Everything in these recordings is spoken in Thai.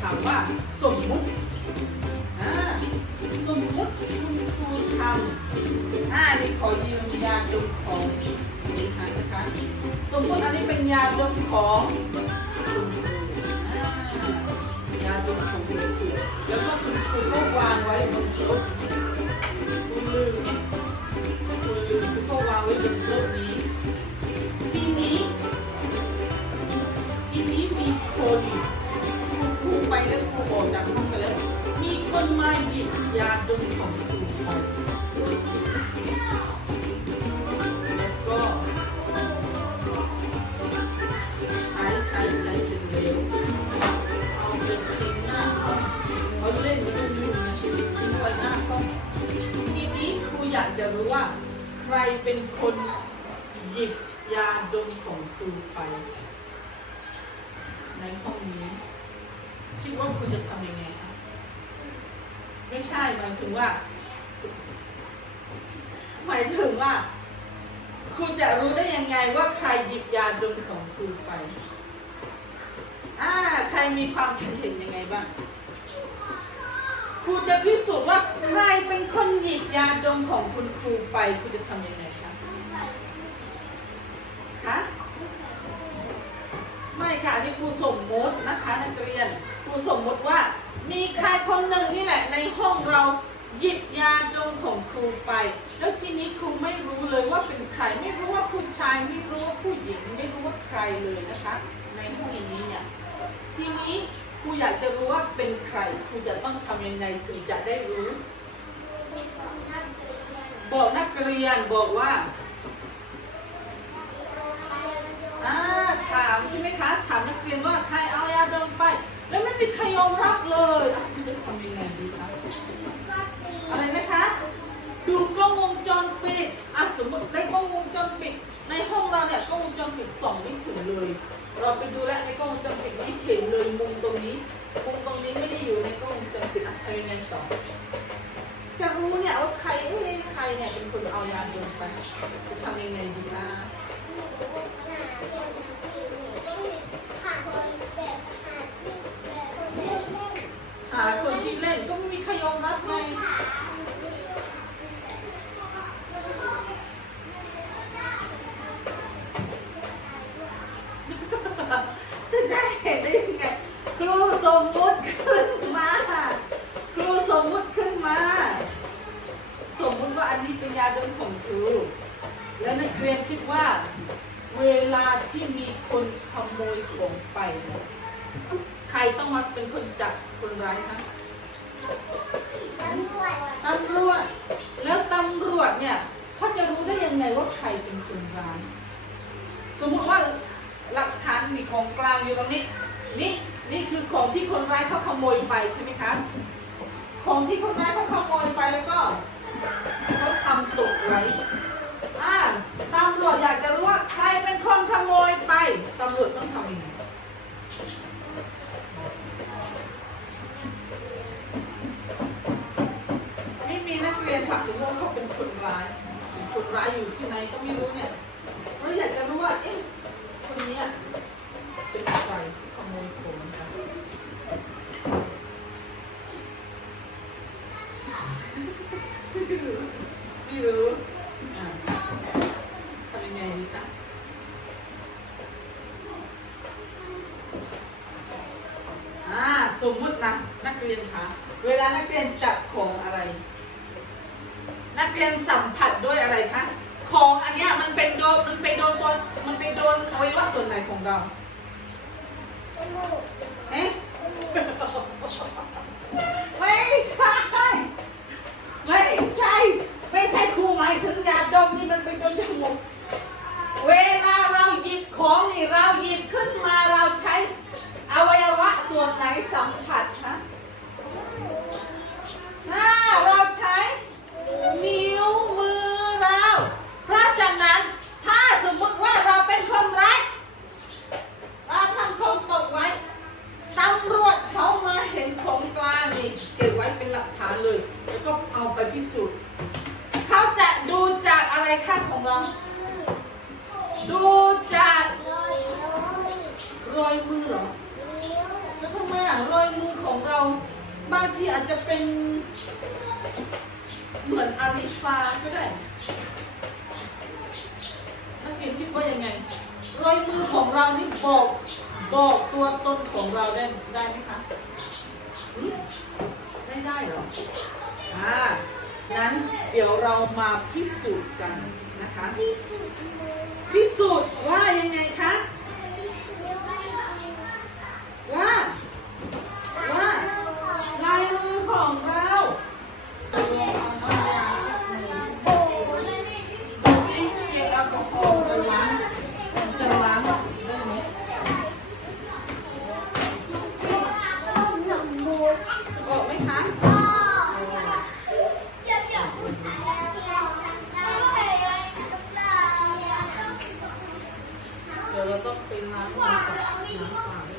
ถามว่าสมมุติสมมุติคุณครูทำอ่านี่ขอยืมยาดมของนี่ค่ะนะคะสมมุติอันนี้เป็นยาดมของยาดมของคุณครูแล้วก็คุณครูก็วางไว้บนโต๊ะ จะพิสูจน์ว่าใครเป็นคนหยิบยาดมของคุณครูไปครูจะทำยังไงคะคะไม่ค่ะอันนี่ครูสมมตินะคะนักเรียนครูสมมติว่า มีใครคนหนึ่งนี่แหละ ในห้องเราหยิบยาดมของครูไป แล้วทีนี้ครูไม่รู้เลยว่าเป็นใครไม่รู้ว่าผู้ชายไม่รู้ว่าผู้หญิงไม่รู้ว่าใครเลยนะคะ ในห้องนี้เนี่ยทีนี้ ครูอยากจะรู้ว่าเป็นใครครูจะต้องทำยังไงถึงจะได้รู้ บอกนักเรียนบอกว่าอ่าถามใช่ไหมคะ ถามนักเรียนว่าใครเอายาดมไป แล้วไม่มีใครยอมรับเลยอะคุณจะทำยังไงดีคะอะไรนะคะ ดูกล้องวงจรปิดอะสมมติในกล้องวงจรปิด ในห้องเราเนี่ยกล้องวงจรปิดส่องไม่ถึงเลย เราไปดูแลในกล้องวงจรปิด ไม่เห็นเลยมุมตรงนี้ มุมตรงนี้ไม่ได้อยู่ในกล้องวงจรปิดอะทำยังไงต่อจะรู้เนี่ยว่าใครเอ้ยใครเนี่ยเป็นคนเอายาดมไปจะทำยังไงดีนะหาคนที่เล่นก็ไม่มีใครยอมรับไง เวลาที่มีคนขโมยของไปเนี่ยใครต้องมาเป็นคนจับคนร้ายคะตำรวจ แล้วตำรวจเนี่ยเขาจะรู้ได้ยังไงว่าใครเป็นคนร้าย สมมติว่าหลักฐานมีของกลางอยู่ตรงนี้ นี่นี่คือของที่คนร้ายเขาขโมยไปใช่ไหมคะ ของที่คนร้ายเขาขโมยไปแล้วก็เขาทำตกไว้อ่าตำรวจอยากจะรู้ว่าใครเป็นคนขโมยไปตำรวจต้องทำยังไงนี่มีนักเรียนค่ะสมมติว่าเขาเป็นคนร้ายคนร้ายอยู่ที่ไหนก็ไม่รู้เนี่ย นะนักเรียนคะเวลานักเรียนจับของอะไร นักเรียนสัมผัสด้วยอะไรคะของอันเนี้ยมันเป็นโดนมันไปโดนตัวมันไปโดนอวัยวะส่วนไหนของเราเอ๊ะไม่ใช่ไม่ใช่ ไม่ใช่ครูหมายถึงยาดมนี่มันไปโดนจมูกเวลาเราหยิบของนี่เราหยิบขึ้นมาเราใช้ อวัยวะส่วนไหนสัมผัสคะถ้าเราใช้ นิ้วมือเราเพราะฉะนั้นถ้าสมมติว่าเราเป็นคนร้ายเราทำของตกไว้ตำรวจเขามาเห็นของกลางนี่เก็บไว้เป็นหลักฐานเลย แล้วก็เอาไปพิสูจน์เขาจะดูจากอะไรข้างของเรา ดูจาก มือของเรานี่บอกบอกตัวตนของเราได้ได้ไหมคะไม่ได้หรออ่างั้นเดี๋ยวเรามาพิสูจน์กันนะคะ พิสูจน์ว่ายังไงคะว่า ดี๋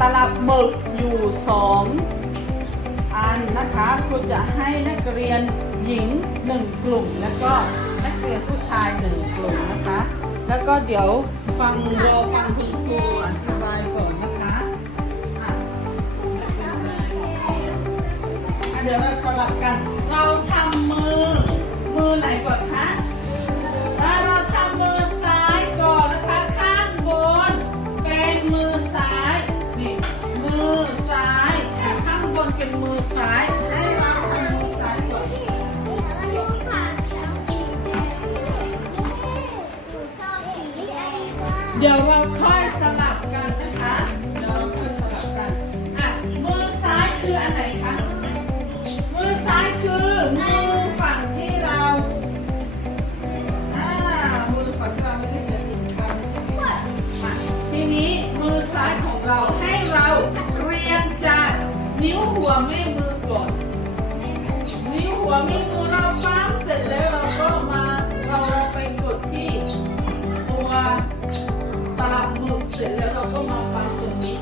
ตลับหมึกอยู่สองอันนะคะครูจะให้นักเรียนหญิงหนึ่งกลุ่ม แล้วก็นักเรียนผู้ชายหนึ่งกลุ่มนะคะ แล้วก็เดี๋ยวฟังรอฟังคุณครูอธิบายก่อนนะคะค่ะเดี๋ยวเราสลับกัน เราทำมือ มือไหนก่อนคะ หัวแม่มือก่อนนิ้วหัวแม่มือเราปั๊มเสร็จแล้วเราก็มาเราไปกดที่ตัวตลับหมึกเสร็จแล้วเราก็มาปั๊มตรงนี้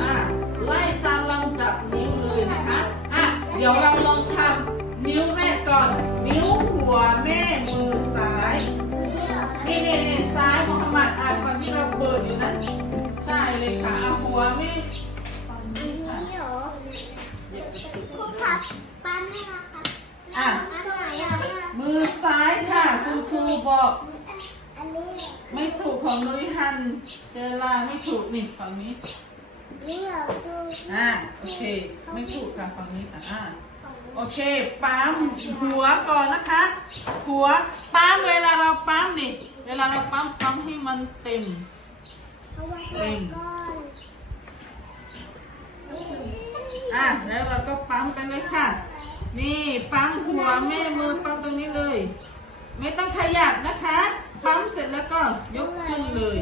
อะไล่ตามลำดับนิ้วเลยนะคะอะเดี๋ยวเราลองทำนิ้วแรกก่อน นิ้วหัวแม่มือซ้ายนี่นี่ซ้ายมุฮัมมัดอะฝั่งที่เราเปิดอยู่นั้นใช่เลยค่ะหัวแม่ ครูคับปั้นไหมคะอะมือซ้ายค่ะ คุณครูบอกไม่ถูกของนุ้ยฮัน เชอราไม่ถูกนี่ฝั่งนี้ นี่เรอครูอ่าโอเค ไม่ถูกค่ะฝั่งนี้ค่อ่าโอเค ปั๊มหัวก่อนนะคะ หัว ปั๊มเวลาเราปั๊มนี่ เวลาเราปั๊มปั๊มให้มันเต็ม เอาไอะแล้วเราก็ปั๊มไปเลยค่ะ นี่ปั๊มหัวแม่มือปั๊มตรงนี้เลย ไม่ต้องขยับนะคะ ปั๊มเสร็จแล้วก็ยกขึ้นเลย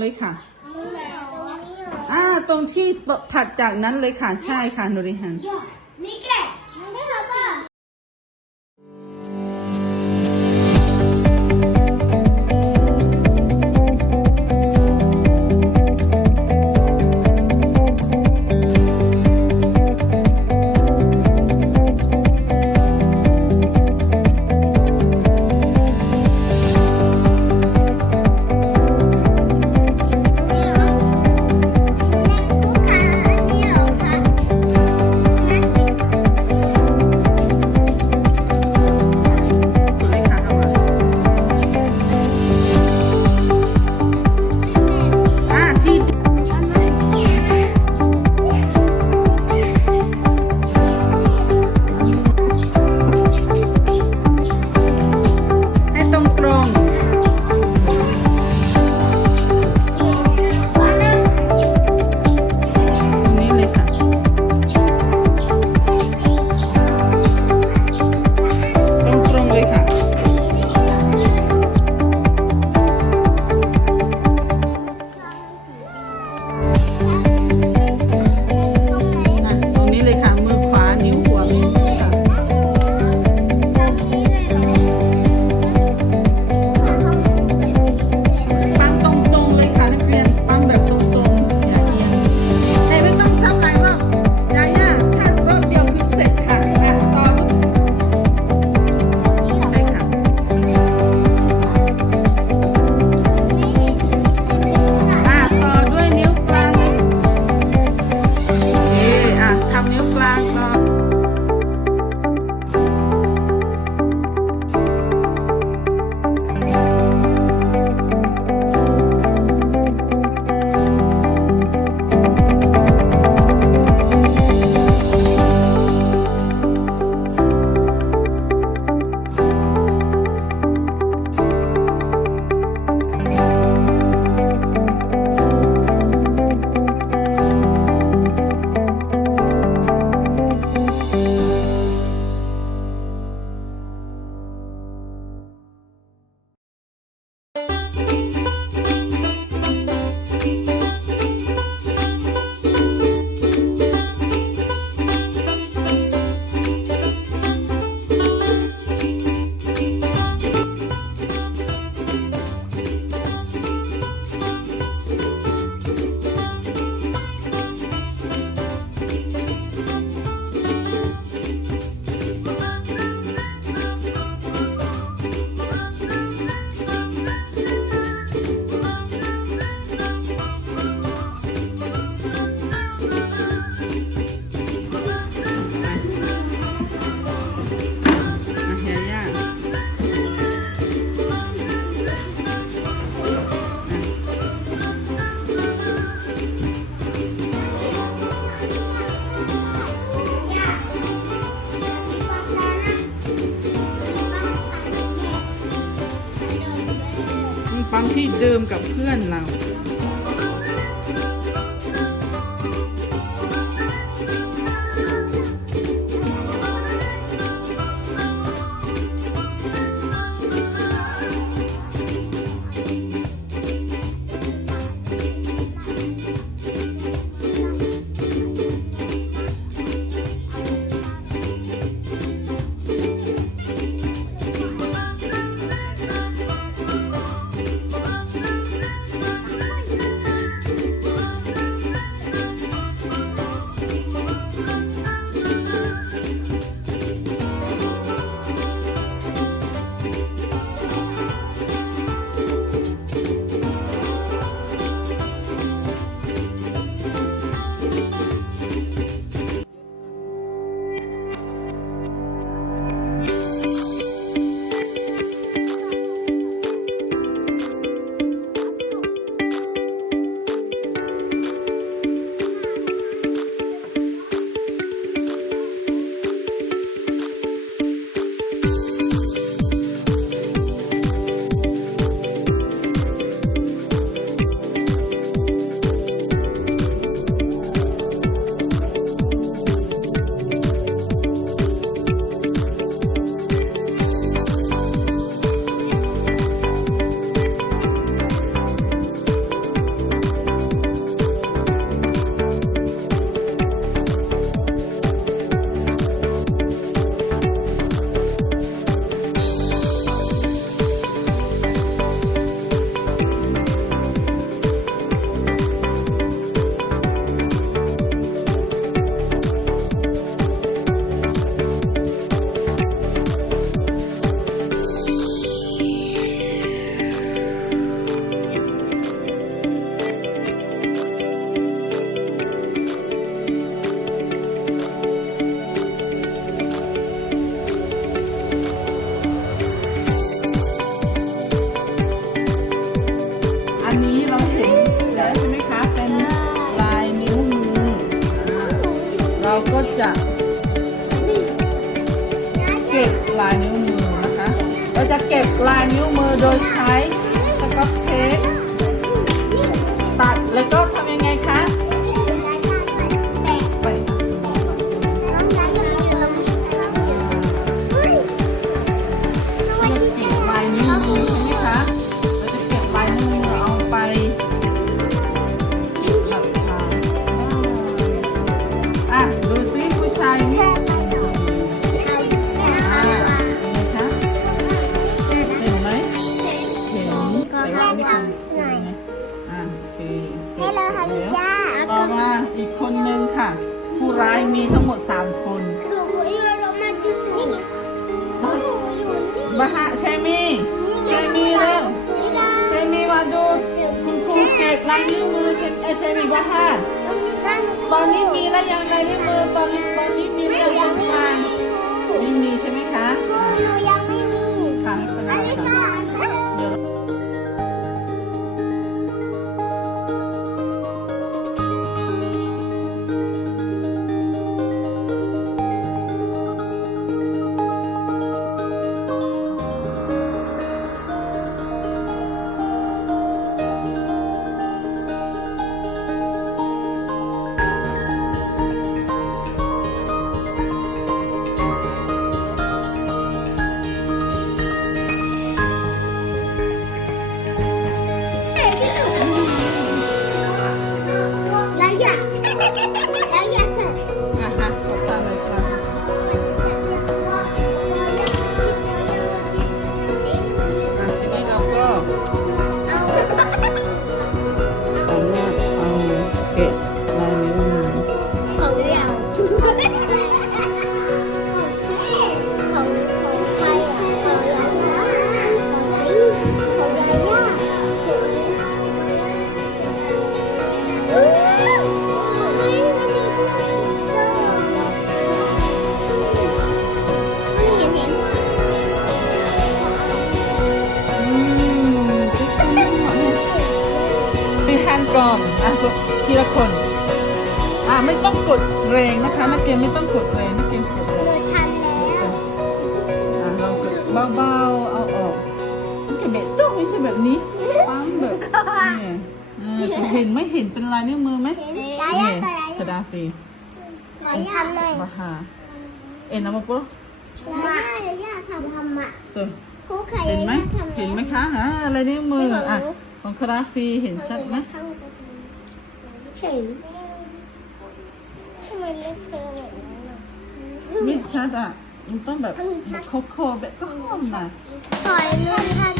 เลยค่ะ อ่า ตรงที่ถัดจากนั้นเลยค่ะ ใช่ค่ะนูริฮัน กับ จะเก็บลายนิ้วมือนะคะ เราจะเก็บลายนิ้วมือโดยใช้สกอตเทปตัดแล้วก็ทำยังไงคะ อมาอีกคนนึงค่ะ ผู้ร้ายมีทั้งหมด3คนหนูอยู่เรามาจุดตรงนี้หนูอยู่นี่บาฮะเชมี่เชมี่เร็วนี่นะเชมี่มาดูคุณครูเก็บลายนิ้วมือเชมเอยเชมี่บาฮะตอนนี้มีแล้วยังลายนิ้วมือตอนนี้ตอนนี้มีแล้วยังคะไม่มีใช่ไหมคะหนูยังไม่มีค่ะไม่เป็นไรอันนี้ค่ะค่ะ เรากดเบาๆ เอาออกนักเรียนไม่ต้องไม่ใช่แบบนี้ปั๊มแบบนี่เออเห็นไหมเห็นเป็นลายนิ้วมือไหมยานี่ยาตัวชดาฟียายาหน่อยบาฮาเอ็นนะมาปุ๊บยายายาทำทำอะตัวครูใครเห็นไหมทำเห็นไหมคะอ่าอะไรนิ้วมืออะของคาราฟีเห็นชัดไหมเห็นทำไมเล็กเธอแบบนั้นอะไม่ชัดอะ มันต้องแบบโคโค่แบบก็หอมนะปล่อยเงินทัน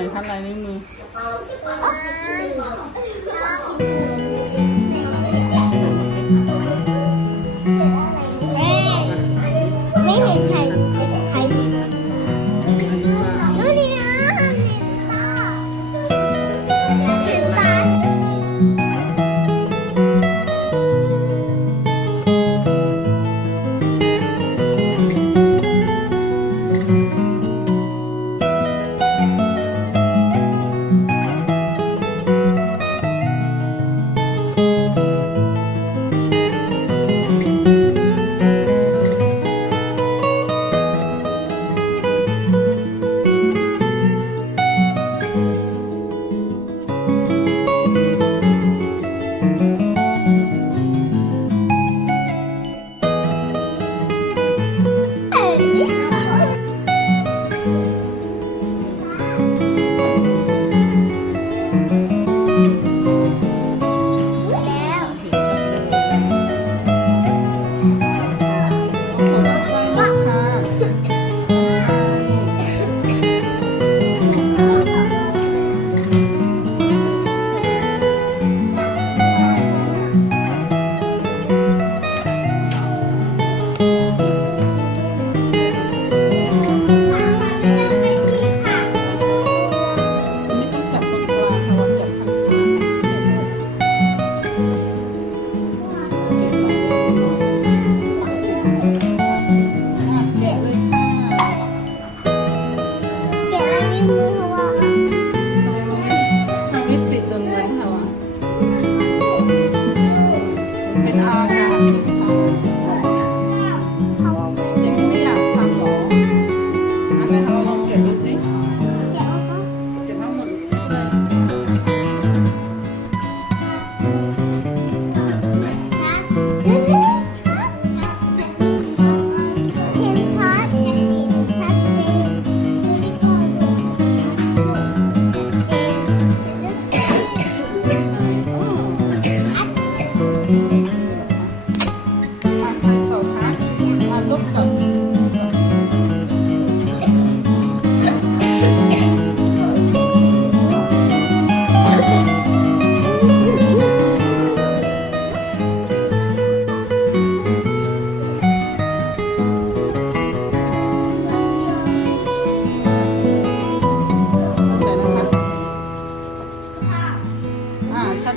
ไหนคะลายนิ้วมือ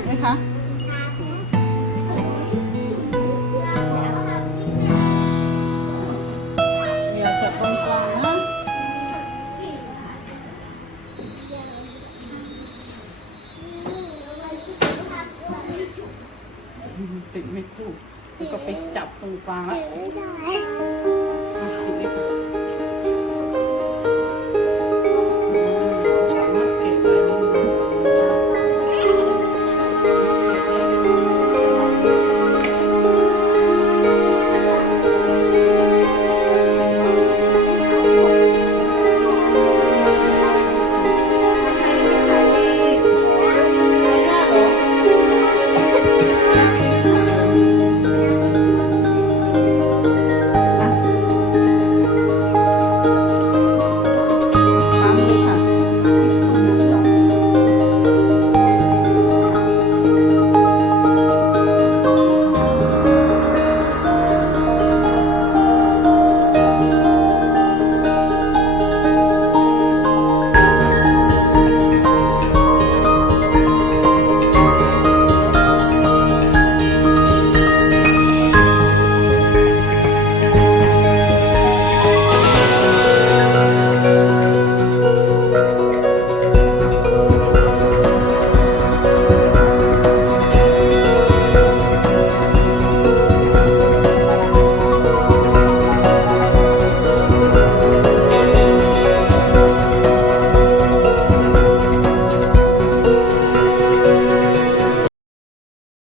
ชัดไหมคะ